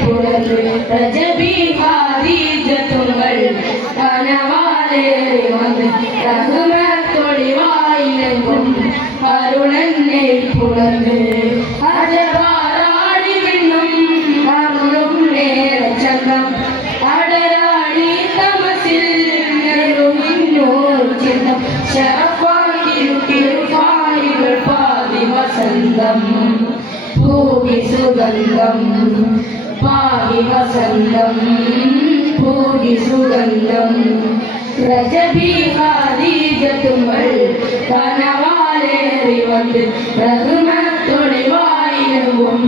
പുറത്ത് രജബീഹാദീജത്തുങ്കൾ കനവാലേറി വന്നു റഘുമത്തൊളിവായിലെങ്കും സുഗന്ധം പാതി വസന്തം ഭൂമി സുഗന്ധം. രജബീഹാദീജത്തുങ്ങൾ കനവാലേറി വന്ന് റഹ്മത്തൊളിവായിരവും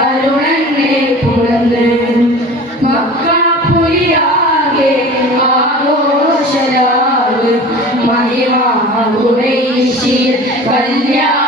അരുണനെ പുലർന്ന് മക്കാപ്പുലിയാകെ ആഘോഷരാവ്. മഹിമാകുറേശിയിൽ കല്യാണരാവ്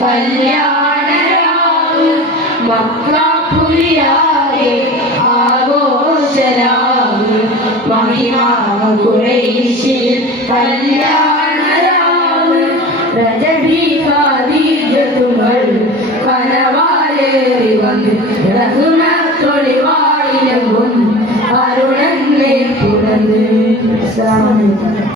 കല്യാണരാവ് മക്കാപുരിയാകെ ആഘോഷരാവ് മഹിമാ ഖുറൈശിൽ കല്യാണരാവ് രജബീകാദീജത്തുകൾ കനവാലേറി വന്ന് റഹ്മത്തൊളിവായിലവും അരുണന്നെ പുറന്ന്